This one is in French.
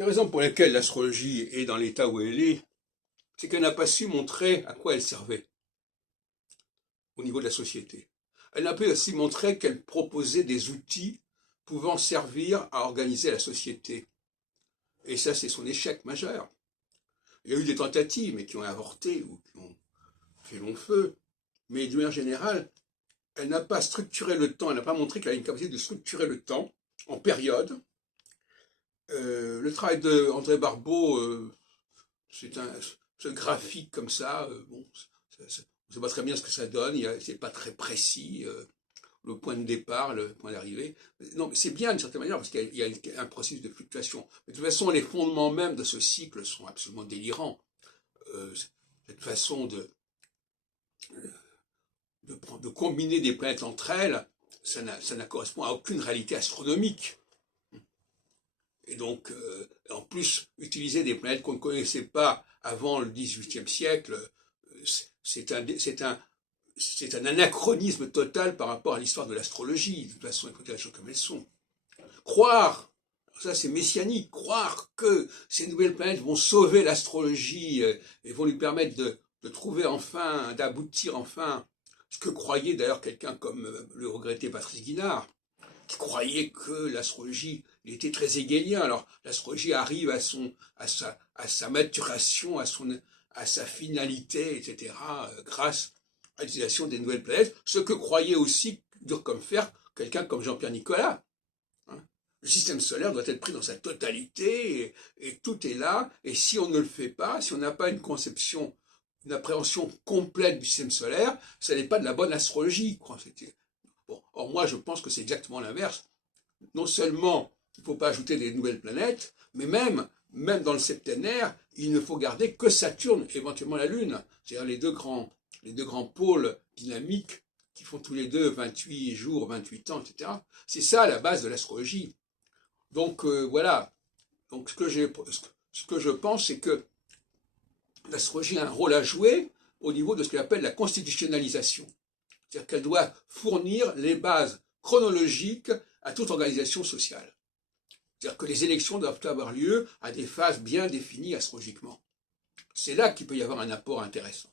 La raison pour laquelle l'astrologie est dans l'état où elle est, c'est qu'elle n'a pas su montrer à quoi elle servait au niveau de la société. Elle n'a pas aussi montré qu'elle proposait des outils pouvant servir à organiser la société. Et ça, c'est son échec majeur. Il y a eu des tentatives, mais qui ont avorté ou qui ont fait long feu. Mais d'une manière générale, elle n'a pas structuré le temps, elle n'a pas montré qu'elle a une capacité de structurer le temps en périodes. Le travail d'André Barbeau, c'est ce graphique comme ça, bon, on ne sait pas très bien ce que ça donne, c'est pas très précis, le point de départ, le point d'arrivée. Non, mais c'est bien d'une certaine manière, parce qu'il y a un processus de fluctuation. Mais de toute façon, les fondements même de ce cycle sont absolument délirants. Cette façon de combiner des planètes entre elles, ça ne correspond à aucune réalité astronomique. Et donc, en plus, utiliser des planètes qu'on ne connaissait pas avant le XVIIIe siècle, c'est un anachronisme total par rapport à l'histoire de l'astrologie. De toute façon, il faut dire les choses comme elles sont. Croire, ça c'est messianique, croire que ces nouvelles planètes vont sauver l'astrologie et vont lui permettre de trouver enfin, d'aboutir enfin, ce que croyait d'ailleurs quelqu'un comme le regretté Patrice Guinard, qui croyait que l'astrologie était très hegelien. Alors l'astrologie arrive à sa maturation, à sa finalité, etc., grâce à l'utilisation des nouvelles planètes, ce que croyait aussi, dur comme fer, quelqu'un comme Jean-Pierre Nicolas. Le système solaire doit être pris dans sa totalité, et tout est là, et si on ne le fait pas, si on n'a pas une conception, une appréhension complète du système solaire, ça n'est pas de la bonne astrologie. Bon, or moi je pense que c'est exactement l'inverse. Non seulement il ne faut pas ajouter des nouvelles planètes, mais même dans le septénaire, il ne faut garder que Saturne, éventuellement la Lune, c'est-à-dire les deux grands pôles dynamiques qui font tous les deux 28 jours, 28 ans, etc. C'est ça la base de l'astrologie. Donc voilà. Donc ce que je pense, c'est que l'astrologie a un rôle à jouer au niveau de ce qu'elle appelle la constitutionnalisation. C'est-à-dire qu'elle doit fournir les bases chronologiques à toute organisation sociale. C'est-à-dire que les élections doivent avoir lieu à des phases bien définies astrologiquement. C'est là qu'il peut y avoir un apport intéressant.